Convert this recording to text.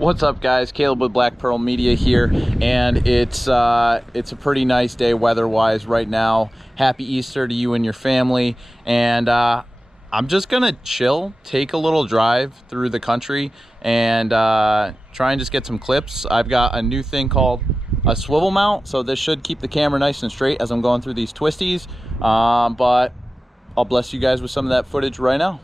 What's up, guys? Caleb with Black Pearl Media here, and it's a pretty nice day weather-wise right now. Happy Easter to you and your family, and I'm just gonna chill, take a little drive through the country, and try and just get some clips. I've got a new thing called a swivel mount, so this should keep the camera nice and straight as I'm going through these twisties, but I'll bless you guys with some of that footage right now.